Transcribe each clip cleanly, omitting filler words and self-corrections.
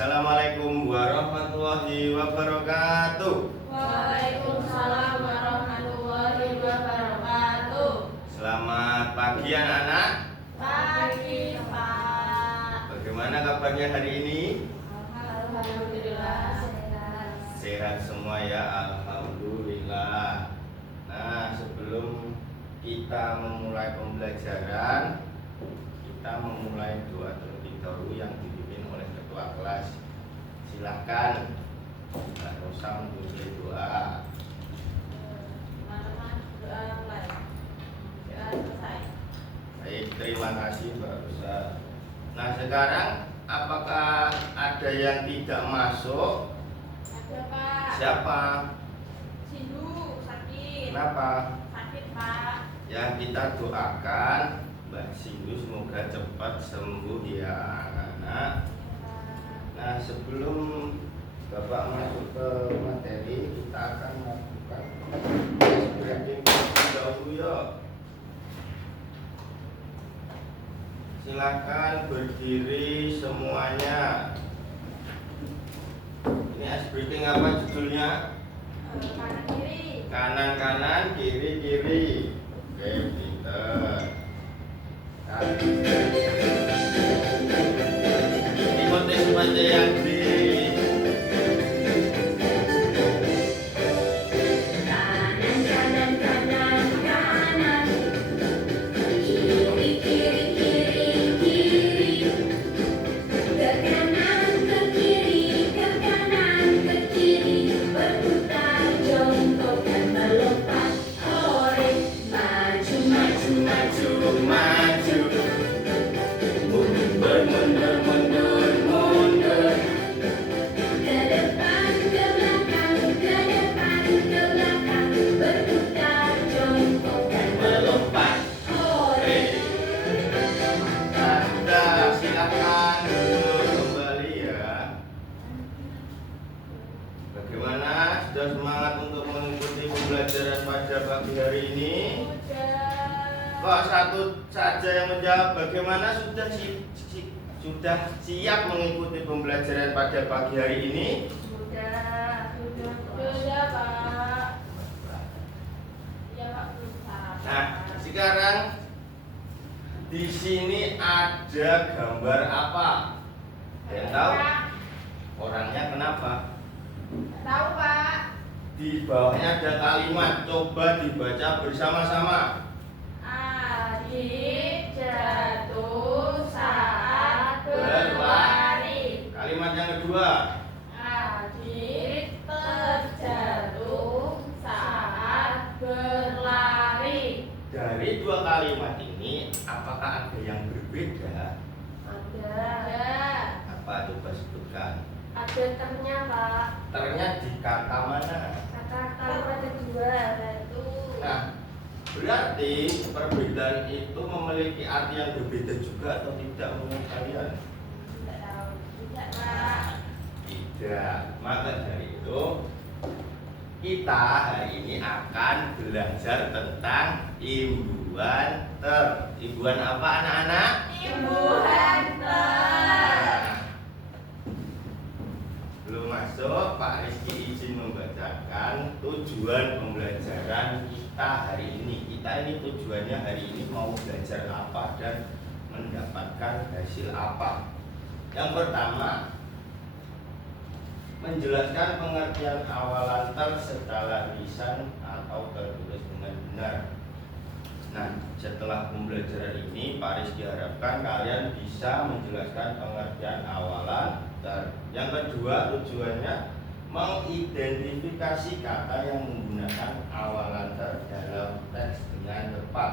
Assalamualaikum warahmatullahi wabarakatuh. Waalaikumsalam warahmatullahi wabarakatuh. Selamat pagi anak-anak. Pagi, Pak. Bagaimana kabarnya hari ini? Alhamdulillah sehat. Sehat semua ya, alhamdulillah. Nah, sebelum kita memulai pembelajaran, kita memulai doa terlebih dahulu yang dipimpin oleh ketua kelas. Silakan Mbak Rosa memulai doa. Teman-teman doa mulai. Doa selesai. Baik, terima kasih Mbak Rosa. Nah, sekarang apakah ada yang tidak masuk? Ada, Pak. Siapa? Sindu sakit. Kenapa? Sakit, Pak. Ya, kita doakan Mbak Sindu semoga cepat sembuh ya anak-anak. Nah, sebelum Bapak masuk ke materi, kita akan melakukan stretching terlebih dahulu ya. Silakan berdiri semuanya. Ini ice breathing apa judulnya? Kanan kiri. Kanan kanan, kiri kiri. Oke, pinter. Ikuti seperti yang di Kanan, kanan, kanan. Kiri, kiri, kiri, kiri. Ke kanan, ke kiri, ke kanan, ke kiri. Berputar jongkok dan melompat. Hore, maju, maju, maju, maju. mundur, mundur, mundur, mundur. Ke depan, ke belakang, ke depan, ke belakang. Berputar jongkok dan melompat. Hore. Anda silakan duduk kembali ya. Bagaimana? Sudah semangat untuk mengikuti pembelajaran pada pagi hari ini? Kok satu saja yang menjawab? Bagaimana sudah siap mengikuti pembelajaran pada pagi hari ini? Sudah, Pak. Iya, Pak, belum sarapan. Nah, sekarang di sini ada gambar apa? Ada yang tahu? Orangnya kenapa? Tahu, Pak. Di bawahnya ada kalimat, coba dibaca bersama-sama. Adik jatuh saat berlari. Kalimat yang kedua, Adik terjatuh saat berlari. dari dua kalimat ini apakah ada yang berbeda? Ada. Apa coba sebutkan? Ada ternya, Pak. Ternyata di kata mana? Kata kalimat kedua yaitu. Nah, berarti perbedaan itu memiliki arti yang berbeda juga atau tidak menurut kalian? Tidak tahu. Tidak, Pak. Tidak. Maka dari itu kita hari ini akan belajar tentang imbuhan ter. Imbuhan apa anak-anak? Imbuhan ter. Belum masuk, Pak Rizky izin membacakan tujuan pembelajaran kita hari ini. Kita ini tujuannya hari ini mau belajar apa dan mendapatkan hasil apa. Yang pertama, menjelaskan pengertian awalan ter secara lisan atau tertulis dengan benar. Nah, setelah pembelajaran ini, Pak Rizky harapkan kalian bisa menjelaskan pengertian awalan ter. Yang kedua, tujuannya mengidentifikasi kata yang menggunakan awalan ter dalam teks dengan tepat.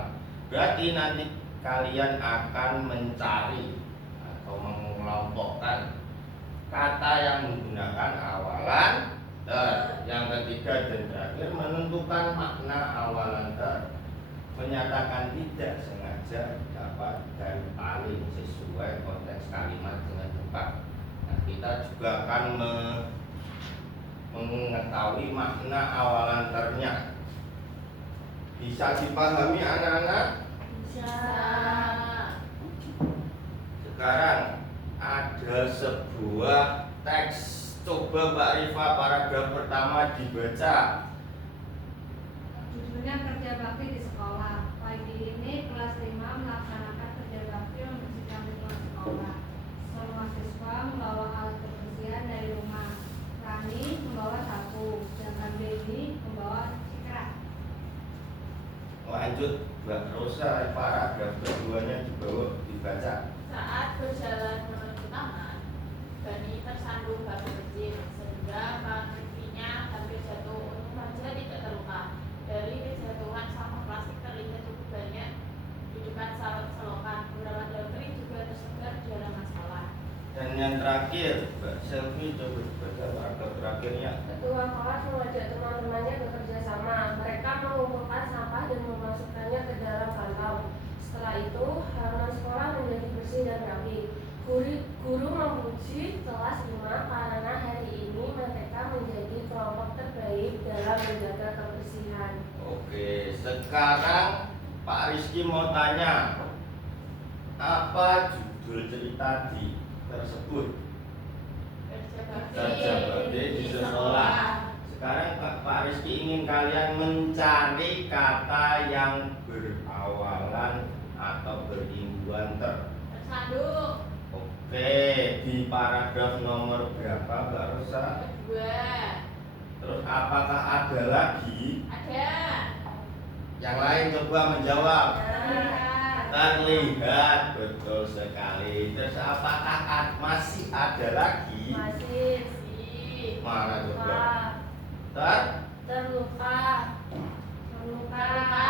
Berarti nanti kalian akan mencari atau mengelompokkan kata yang menggunakan awalan ter. Yang ketiga dan terakhir, menentukan makna awalan ter. Menyatakan tidak sengaja, dapat, dan paling sesuai konteks kalimat dengan tepat. Nah, kita juga akan mengetahui makna awalan ternya. Bisa dipahami anak-anak? Bisa. Sekarang ada sebuah teks. Coba Mbak Rifa paragraf pertama dibaca. Judulnya kerja bakti di sekolah. Pagi ini kelas 5 melaksanakan kerja bakti membersihkan lingkungan sekolah. Semua siswa membawa alat kebersihan dari rumah. Rani membawa sapu, sedangkan Benny membawa cikrak. Lanjut Mbak Rosa, paragraf keduanya dibaca. Saat berjalan menuju taman, Bani tersandung batu kecil sehingga kakinya hampir jatuh. Untung saja tidak terluka. Dari kejatuhan sampah plastik terlihat cukup banyak di depan selokan. Beberapa daun kering juga tersebar di halaman sekolah. Dan yang terakhir, Mbak Selvi coba baca paragraf terakhirnya. Ketua kelas mengajak teman-temannya bekerja sama. Mereka mengumpulkan sampah dan memasukkannya ke dalam kantong. Setelah itu, halaman sekolah menjadi bersih dan rapi. Guru memuji kelas 5 karena hari ini mereka menjadi kelompok terbaik dalam menjaga kebersihan. Oke, sekarang Pak Rizky mau tanya, apa judul cerita tersebut? Kerja bakti di sekolah. Sekarang Pak Rizky ingin kalian mencari kata yang berawalan atau berimbuhan Tersandung. Oke, di paragraf nomor berapa Mbak Rosa? Kedua. Terus apakah ada lagi? Ada. Yang lain coba menjawab. Terlihat. Terlihat, betul sekali. Terus apakah masih ada lagi? Masih Si. Mana coba? terluka, terluka, terluka.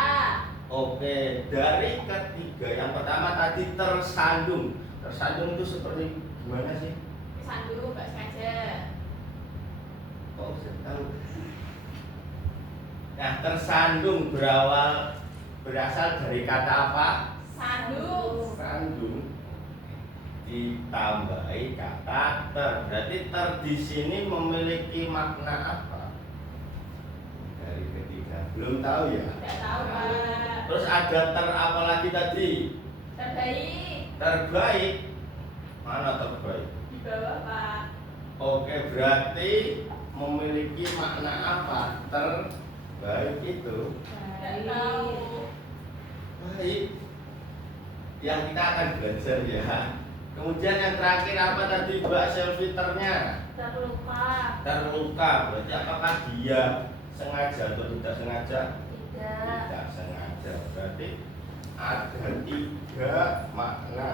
Oke, dari ketiga yang pertama tadi tersandung. Tersandung itu seperti gimana sih? Tersandung, gak sengaja. Oh, saya tahu. Nah, tersandung berasal dari kata apa? Sandung. Sandung ditambahi kata ter. Berarti ter di sini memiliki makna apa? Dari ketiga belum tahu ya. Tidak tahu, Pak. Terus ada ter apa lagi tadi? Terbaik. Terbaik. Mana terbaik? Di bawah, Pak. Oke, berarti memiliki makna apa? Terbaik itu Tidak tahu. baik. Yang kita akan belajar ya. Kemudian yang terakhir apa tadi Mbak Selvi ternya? Terluka, Terluka. Berarti apakah dia sengaja atau tidak sengaja? tidak. Tidak sengaja. Berarti ada 3 makna.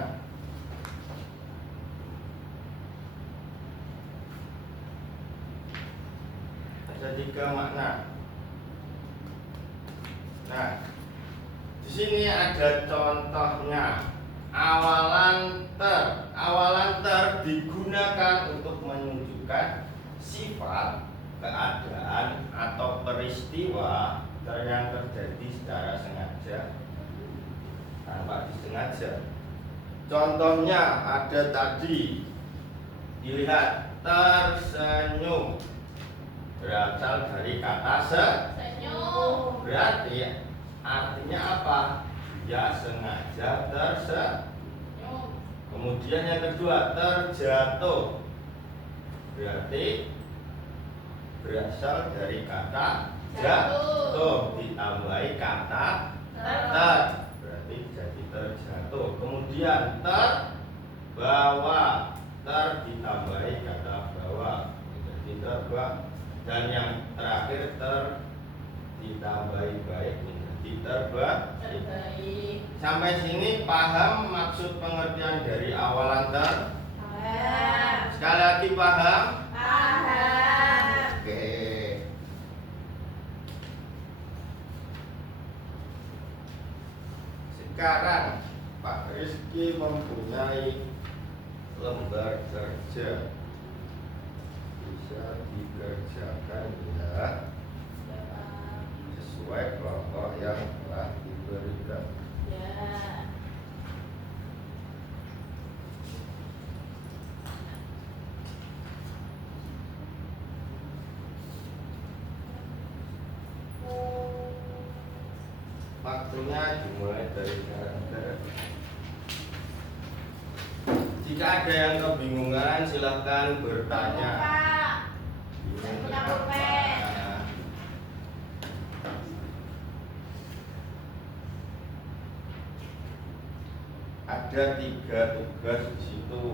Ada 3 makna. Nah, di sini ada contohnya. Awalan ter digunakan untuk menunjukkan sifat, keadaan atau peristiwa yang terjadi secara sengaja tanpa disengaja. Contohnya ada tadi, dilihat tersenyum berasal dari kata Senyum. berarti artinya apa? Dia sengaja Senyum. Kemudian yang kedua terjatuh berarti berasal dari kata jatuh ditambahi kata ter berarti jadi terjatuh. Kemudian terbawa ditambahi kata bawa jadi terbawa. Dan yang terakhir ditambahi baik menjadi terbaik. Terbaik. Sampai sini paham maksud pengertian dari awalan ter? Paham. Sekali lagi paham? Paham. Oke. Sekarang Pak Rizky mempunyai lembar kerja. Bisa dikerjakan ya sesuai kelompok yang telah diberikan. Ya. Waktunya dimulai dari karakter Jika ada yang kebingungan silahkan bertanya. Pak. Bingung Punya apa? pulpen. Ada 3 tugas di situ.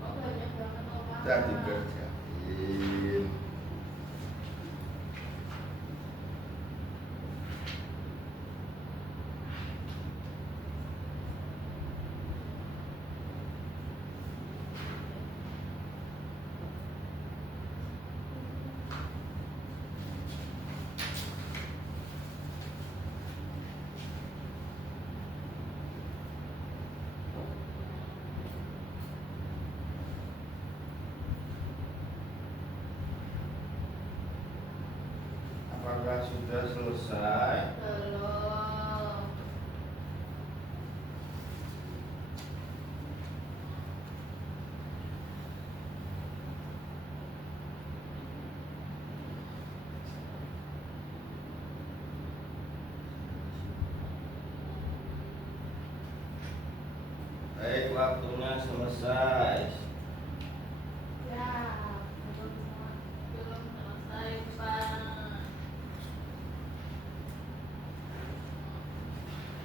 Oh, banyak banget loh, Pak. Kita dikerjain. Apakah sudah selesai? Belum. Baik, waktunya selesai. Ya, belum selesai, Pak.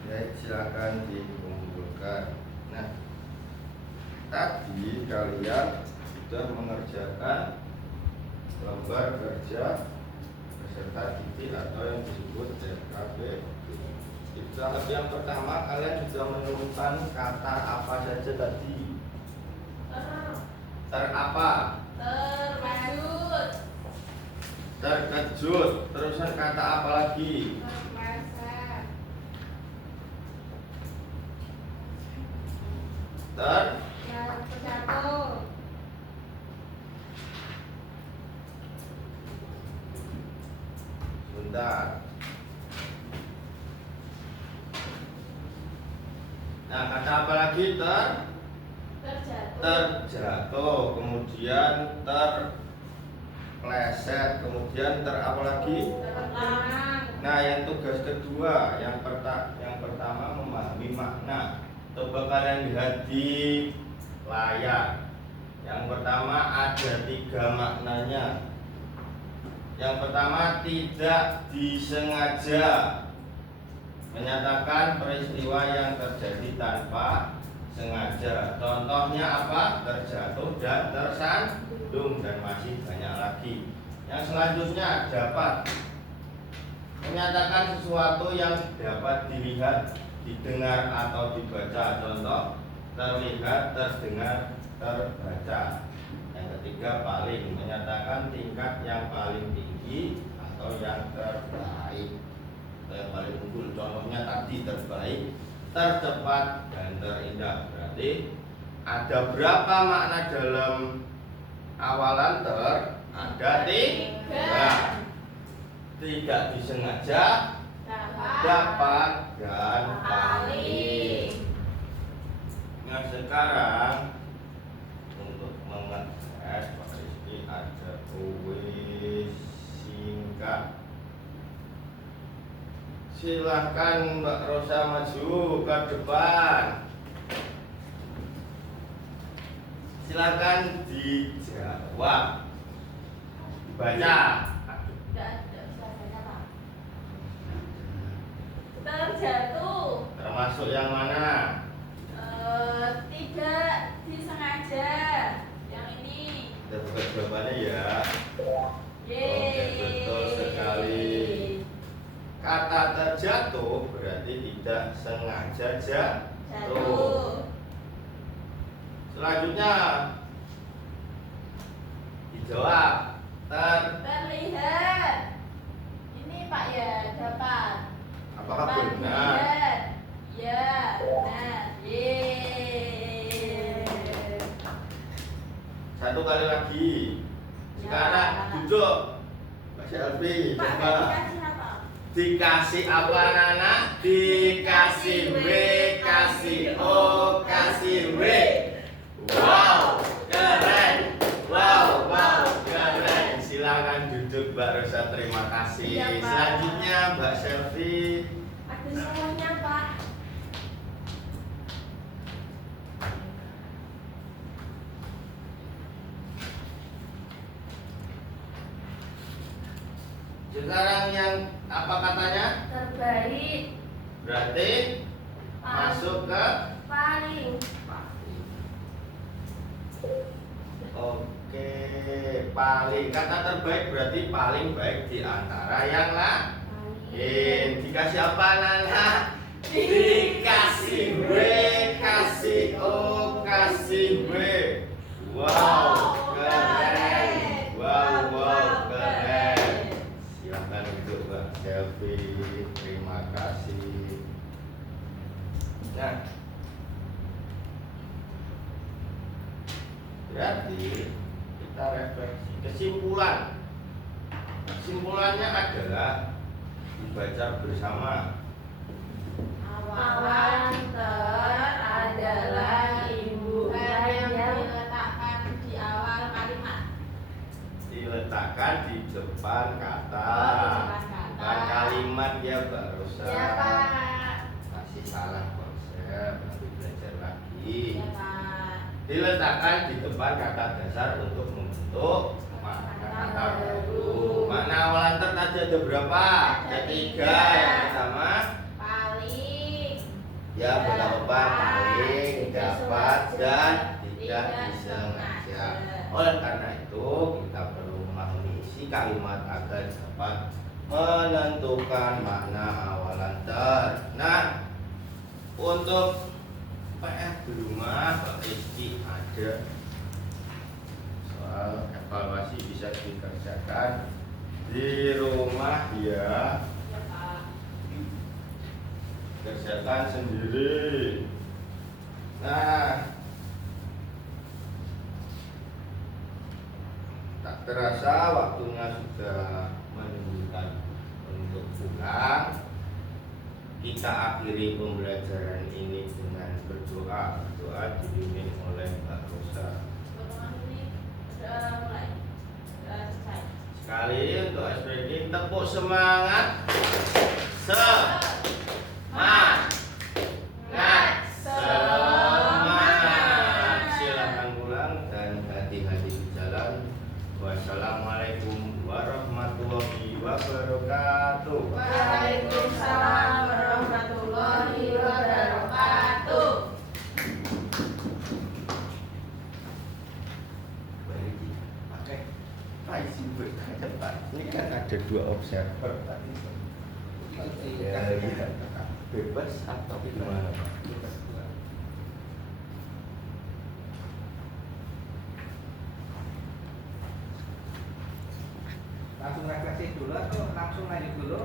Baik, silakan dikumpulkan. Nah, tadi kalian sudah mengerjakan lembar kerja beserta titik atau yang disebut RKP. Di tahap yang pertama kalian sudah menemukan kata apa saja tadi? Ter apa? Terkejut. Terkejut. Terusan kata apa lagi? Terpleset. Terjatuh. Sebentar. Nah, kata apa lagi? Terjatuh. Terjatuh, kemudian terpleset, kemudian apa lagi? Terbenam. Nah, yang tugas kedua, yang pertama memahami makna. Coba kalian lihat di layar. Yang pertama ada 3 maknanya. Yang pertama, tidak disengaja, menyatakan peristiwa yang terjadi tanpa sengaja. Contohnya apa? Terjatuh dan tersandung, dan masih banyak lagi. Yang selanjutnya dapat, menyatakan sesuatu yang dapat dilihat, didengar atau dibaca. Contoh, terlihat, terdengar, terbaca. Yang ketiga paling, menyatakan tingkat yang paling tinggi atau yang terbaik atau yang paling unggul. Contohnya tadi terbaik, tercepat, dan terindah. Berarti ada berapa makna dalam awalan ter? Ada 3. Tidak disengaja, dapat, dan paling. Nah, sekarang untuk mengetes Pak Rizky ada kuis singkat. Silahkan Mbak Rosa maju ke depan. Silahkan dijawab. Dibaca. Tidak bisa baca, Pak. Terjatuh. Termasuk yang mana? Tidak disengaja. Yang ini. Kita buka jawabannya ya. Yeay. Oke, betul sekali. Kata terjatuh berarti tidak sengaja jatuh. Selanjutnya dijawab. Terlihat. Ini Pak ya, dapat. Apakah Dapat benar? dilihat. Ya, benar. Yeay. Satu kali lagi. Sekarang Ya. duduk. Mbak Selvi, Pak, coba. dikasih apa? Dikasih apa Nana? Dikasih W, kasih O, kasih W. Wow, keren. Wow, keren. Silakan duduk Mbak Rosa, terima kasih. Iya, Pak. Selanjutnya Mbak Selvi. Ada salahnya, Pak. Sekarang yang apa katanya? Terbaik. Berarti masuk ke Paling. paling. Oke, paling. Kata terbaik berarti paling baik di antara yang lain. Dikasih apa Nana? Dikasih W, kasih O, kasih W. Wow, keren. Wow, keren. Silakan untuk Mbak Selvi. Terima kasih. Nah, berarti kita refleksi kesimpulan. Kesimpulannya adalah dibaca bersama. Awalan ter adalah imbuhan yang diletakkan di awal kalimat. Diletakkan di depan kata. Oh, di depan kata. Bukan kalimat ya Mbak Rosa. Ya Pak. Masih salah konsep, nanti belajar lagi. Ya Pak. Diletakkan di depan kata dasar untuk membentuk makna kata baru. Makna awalan ter tadi ada berapa? Ada 3. Yang pertama Paling. ya berapa paling, dapat dan tidak disengaja. Oleh karena itu kita perlu memahami isi kalimat agar dapat menentukan makna awalan ter. Nah, untuk PR di rumah Pak Rizky ada soal evaluasi bisa dikerjakan di rumah ya. Ya Pak. Kerjakan sendiri. Nah, tak terasa waktunya sudah menunjukkan untuk pulang. Kita akhiri pembelajaran ini dengan berdoa. Doa dibimbing oleh Mbak Rosa. Pertemuan ini sudah mulai. Sudah selesai. Sekali untuk SPD tepuk semangat. Semangat. Silakan pulang dan hati-hati di jalan. Wassalamualaikum warahmatullahi wabarakatuh. Waalaikumsalam warahmatullahi wabarakatuh. Pakai IC depan. Ini kan ada 2 observer tadi. Ya, bebas atau gimana Pak? Langsung refleksi dulu atau langsung lanjut dulu?